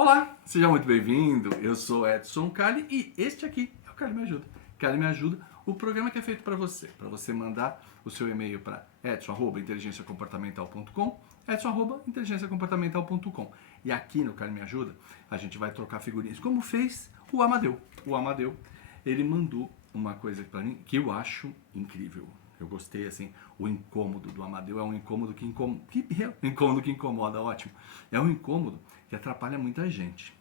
Olá, seja muito bem-vindo. Eu sou Edson Cali e este aqui é o Cali Me Ajuda. Cali Me Ajuda, o programa que é feito para você mandar o seu e-mail para edson@inteligenciacomportamental.com, edson@inteligenciacomportamental.com. E aqui no Cali Me Ajuda, a gente vai trocar figurinhas, como fez o Amadeu. O Amadeu, ele mandou uma coisa para mim que eu acho incrível. Eu gostei, assim, o incômodo do Amadeu é um incômodo que incomoda, ótimo. É um incômodo que atrapalha muita gente.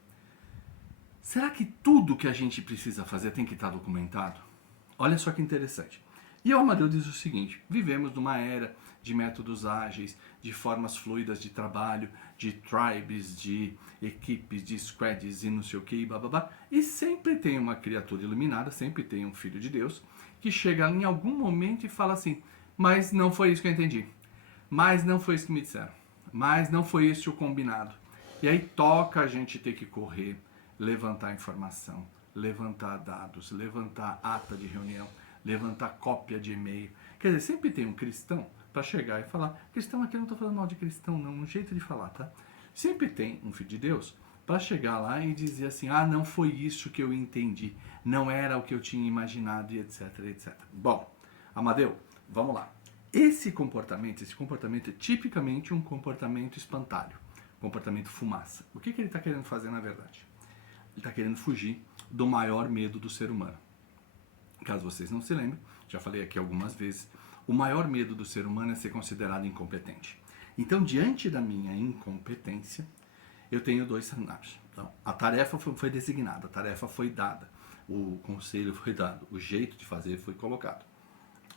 Será que tudo que a gente precisa fazer tem que estar documentado? Olha só que interessante. E o Amadeu diz o seguinte: vivemos numa era de métodos ágeis, de formas fluidas de trabalho, de tribes, de equipes, de squads e não sei o que, bababá. E sempre tem uma criatura iluminada, sempre tem um filho de Deus, que chega em algum momento e fala assim: mas não foi isso que eu entendi. Mas não foi isso que me disseram. Mas não foi isso o combinado. E aí toca a gente ter que correr, levantar informação, levantar dados, levantar ata de reunião, levantar cópia de e-mail. Quer dizer, sempre tem um cristão para chegar e falar. Cristão aqui eu não estou falando mal de cristão, não, um jeito de falar, tá? Sempre tem um filho de Deus para chegar lá e dizer assim: ah, não foi isso que eu entendi, não era o que eu tinha imaginado, e etc, etc. Bom, Amadeu, vamos lá. Esse comportamento é tipicamente um comportamento espantalho, comportamento fumaça. O que ele está querendo fazer na verdade? Ele está querendo fugir do maior medo do ser humano. Caso vocês não se lembrem, já falei aqui algumas vezes, o maior medo do ser humano é ser considerado incompetente. Então, diante da minha incompetência, eu tenho dois cenários. Então, a tarefa foi designada, a tarefa foi dada, o conselho foi dado, o jeito de fazer foi colocado.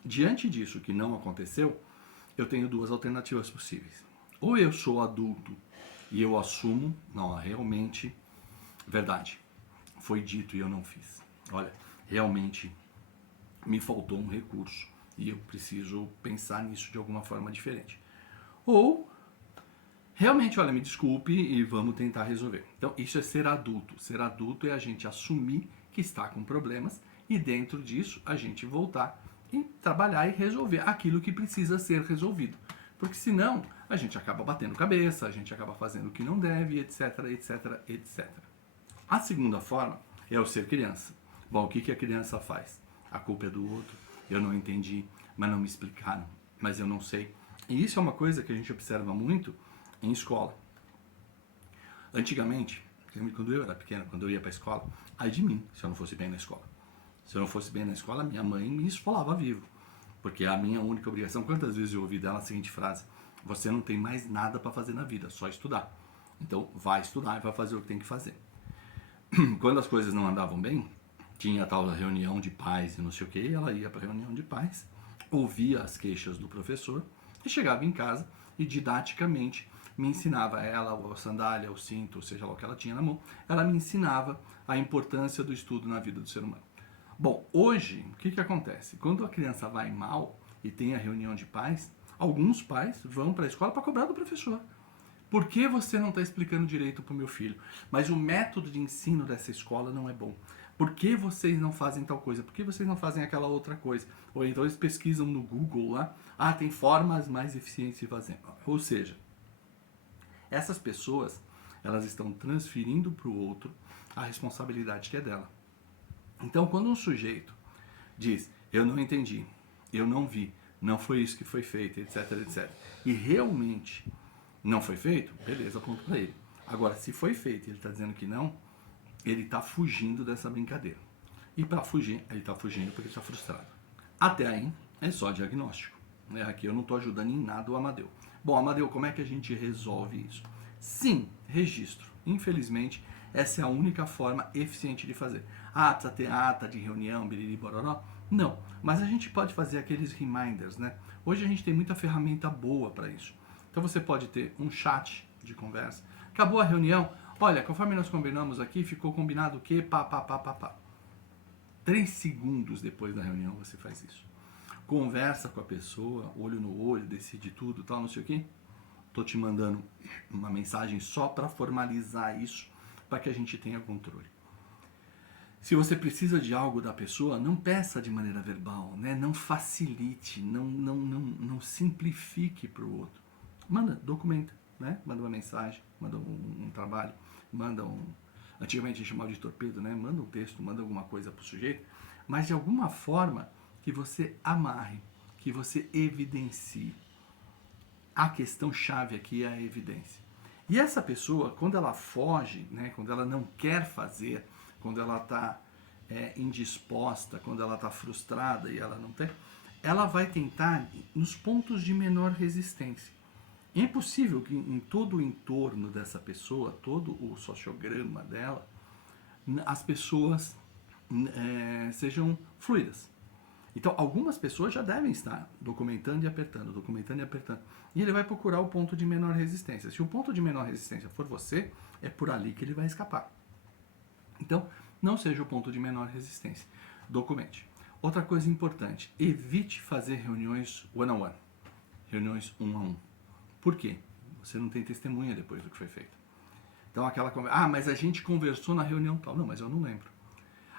Diante disso que não aconteceu, eu tenho duas alternativas possíveis. Ou eu sou adulto e eu assumo, não, realmente, verdade, foi dito e eu não fiz. Olha, realmente me faltou um recurso e eu preciso pensar nisso de alguma forma diferente. Ou, realmente, olha, me desculpe e vamos tentar resolver. Então, isso é ser adulto. Ser adulto é a gente assumir que está com problemas e dentro disso a gente voltar e trabalhar e resolver aquilo que precisa ser resolvido. Porque senão a gente acaba batendo cabeça, a gente acaba fazendo o que não deve, etc, etc, etc. A segunda forma é o ser criança. Bom, o que a criança faz? A culpa é do outro, eu não entendi, mas não me explicaram, mas eu não sei. E isso é uma coisa que a gente observa muito em escola. Antigamente, quando eu era pequeno, quando eu ia para a escola, ai de mim se eu não fosse bem na escola. Se eu não fosse bem na escola, minha mãe me esfolava vivo. Porque a minha única obrigação, quantas vezes eu ouvi dela a seguinte frase: você não tem mais nada para fazer na vida, só estudar. Então vai estudar e vai fazer o que tem que fazer. Quando as coisas não andavam bem, tinha a tal da reunião de pais e não sei o que, ela ia para a reunião de pais, ouvia as queixas do professor e chegava em casa e didaticamente me ensinava, ela, a sandália, o cinto, ou seja lá o que ela tinha na mão, ela me ensinava a importância do estudo na vida do ser humano. Bom, hoje, o que acontece? Quando a criança vai mal e tem a reunião de pais, alguns pais vão para a escola para cobrar do professor. Por que você não está explicando direito para o meu filho? Mas o método de ensino dessa escola não é bom. Por que vocês não fazem tal coisa? Por que vocês não fazem aquela outra coisa? Ou então eles pesquisam no Google lá, tem formas mais eficientes de fazer. Ou seja, essas pessoas, elas estão transferindo para o outro a responsabilidade que é dela. Então, quando um sujeito diz, eu não entendi, eu não vi, não foi isso que foi feito, etc, etc, e realmente não foi feito, beleza, ponto para ele. Agora, se foi feito e ele está dizendo que não, ele está fugindo dessa brincadeira. E para fugir, ele está fugindo porque ele está frustrado. Até aí, é só diagnóstico. Aqui eu não estou ajudando em nada o Amadeu. Bom, Amadeu, como é que a gente resolve isso? Sim, registro. Infelizmente, essa é a única forma eficiente de fazer. Precisa ter ata de reunião, biriri, bororó? Não, mas a gente pode fazer aqueles reminders, né? Hoje a gente tem muita ferramenta boa para isso. Então você pode ter um chat de conversa. Acabou a reunião? Olha, conforme nós combinamos aqui, ficou combinado o quê? 3 segundos depois da reunião você faz isso. Conversa com a pessoa, olho no olho, decide tudo, tal, não sei o quê. Tô te mandando uma mensagem só para formalizar isso, para que a gente tenha controle. Se você precisa de algo da pessoa, não peça de maneira verbal, né? Não facilite, não simplifique para o outro. Manda, documenta, né? Manda uma mensagem, manda um trabalho, manda um... Antigamente a gente chamava de torpedo, né? Manda um texto, manda alguma coisa para o sujeito, mas de alguma forma que você amarre, que você evidencie. A questão chave aqui é a evidência. E essa pessoa, quando ela foge, né, quando ela não quer fazer, quando ela está indisposta, quando ela está frustrada e ela não tem, ela vai tentar nos pontos de menor resistência. É impossível que em todo o entorno dessa pessoa, todo o sociograma dela, as pessoas sejam fluidas. Então, algumas pessoas já devem estar documentando e apertando, documentando e apertando. E ele vai procurar o ponto de menor resistência. Se o ponto de menor resistência for você, é por ali que ele vai escapar. Então, não seja o ponto de menor resistência. Documente. Outra coisa importante, evite fazer reuniões one-on-one. Reuniões um a um. Por quê? Você não tem testemunha depois do que foi feito. Então, aquela conversa, mas a gente conversou na reunião tal. Não, mas eu não lembro.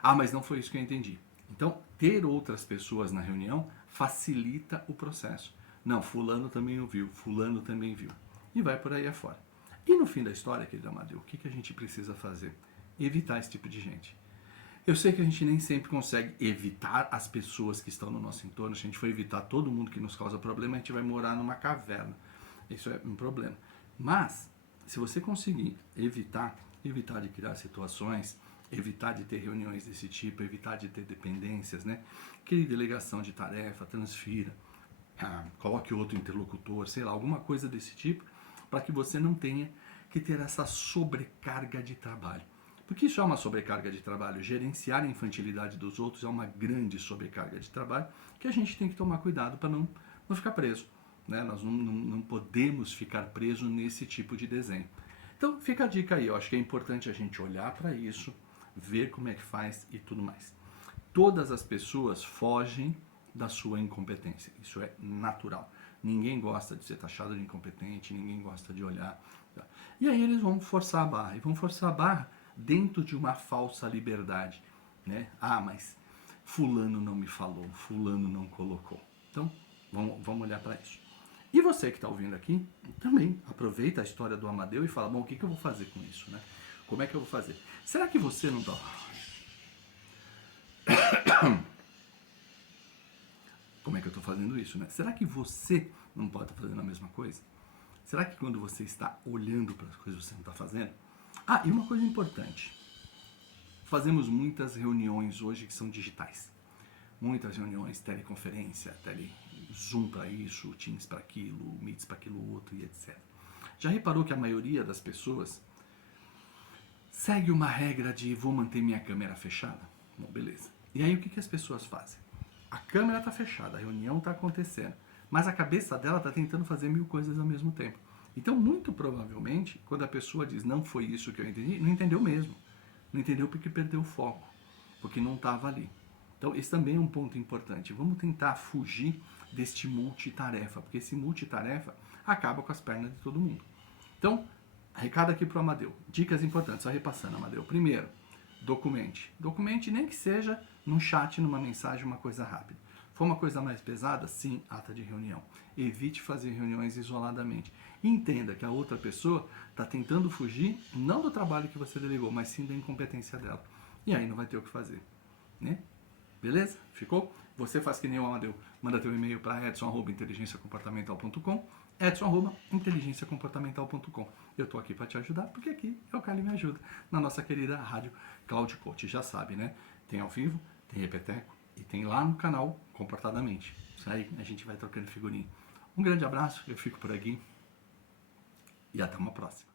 Mas não foi isso que eu entendi. Então, ter outras pessoas na reunião facilita o processo. Não, fulano também ouviu, fulano também viu. E vai por aí afora. E no fim da história, querido Amadeu, o que a gente precisa fazer? Evitar esse tipo de gente. Eu sei que a gente nem sempre consegue evitar as pessoas que estão no nosso entorno. Se a gente for evitar todo mundo que nos causa problema, a gente vai morar numa caverna. Isso é um problema. Mas, se você conseguir evitar de criar situações, evitar de ter reuniões desse tipo, evitar de ter dependências, né? Crie delegação de tarefa, transfira, coloque outro interlocutor, sei lá, alguma coisa desse tipo, para que você não tenha que ter essa sobrecarga de trabalho. Porque isso é uma sobrecarga de trabalho. Gerenciar a infantilidade dos outros é uma grande sobrecarga de trabalho que a gente tem que tomar cuidado para não ficar preso. Né? Nós não podemos ficar preso nesse tipo de desenho. Então, fica a dica aí. Eu acho que é importante a gente olhar para isso, ver como é que faz e tudo mais. Todas as pessoas fogem da sua incompetência. Isso é natural. Ninguém gosta de ser taxado de incompetente, ninguém gosta de olhar. E aí eles vão forçar a barra. E vão forçar a barra dentro de uma falsa liberdade. Né? Mas fulano não me falou, fulano não colocou. Então, vamos olhar para isso. E você que está ouvindo aqui, também aproveita a história do Amadeu e fala, bom, o que eu vou fazer com isso, né? Como é que eu vou fazer? Será que você não está... Como é que eu estou fazendo isso, né? Será que você não pode estar fazendo a mesma coisa? Será que quando você está olhando para as coisas você não está fazendo? E uma coisa importante. Fazemos muitas reuniões hoje que são digitais. Muitas reuniões, teleconferência, Zoom para isso, Teams para aquilo, Meets para aquilo outro e etc. Já reparou que a maioria das pessoas segue uma regra de vou manter minha câmera fechada? Bom, beleza. E aí o que as pessoas fazem? A câmera está fechada, a reunião está acontecendo, mas a cabeça dela está tentando fazer 1000 coisas ao mesmo tempo. Então, muito provavelmente, quando a pessoa diz não foi isso que eu entendi, não entendeu mesmo. Não entendeu porque perdeu o foco, porque não estava ali. Então, esse também é um ponto importante. Vamos tentar fugir deste multitarefa, porque esse multitarefa acaba com as pernas de todo mundo. Então, recado aqui para o Amadeu. Dicas importantes, só repassando, Amadeu. Primeiro, documente. Documente nem que seja num chat, numa mensagem, uma coisa rápida. For uma coisa mais pesada, sim, ata de reunião. Evite fazer reuniões isoladamente. E entenda que a outra pessoa está tentando fugir, não do trabalho que você delegou, mas sim da incompetência dela. E aí não vai ter o que fazer. Né? Beleza? Ficou? Você faz que nem o Amadeu. Manda teu e-mail para edson@inteligenciacomportamental.com, edson@inteligenciacomportamental.com. Eu tô aqui para te ajudar, porque aqui é o Cali Me Ajuda, na nossa querida rádio Cloud Coach. Já sabe, né? Tem ao vivo, tem repeteco e tem lá no canal Comportadamente. Isso aí, a gente vai trocando figurinha. Um grande abraço, eu fico por aqui e até uma próxima.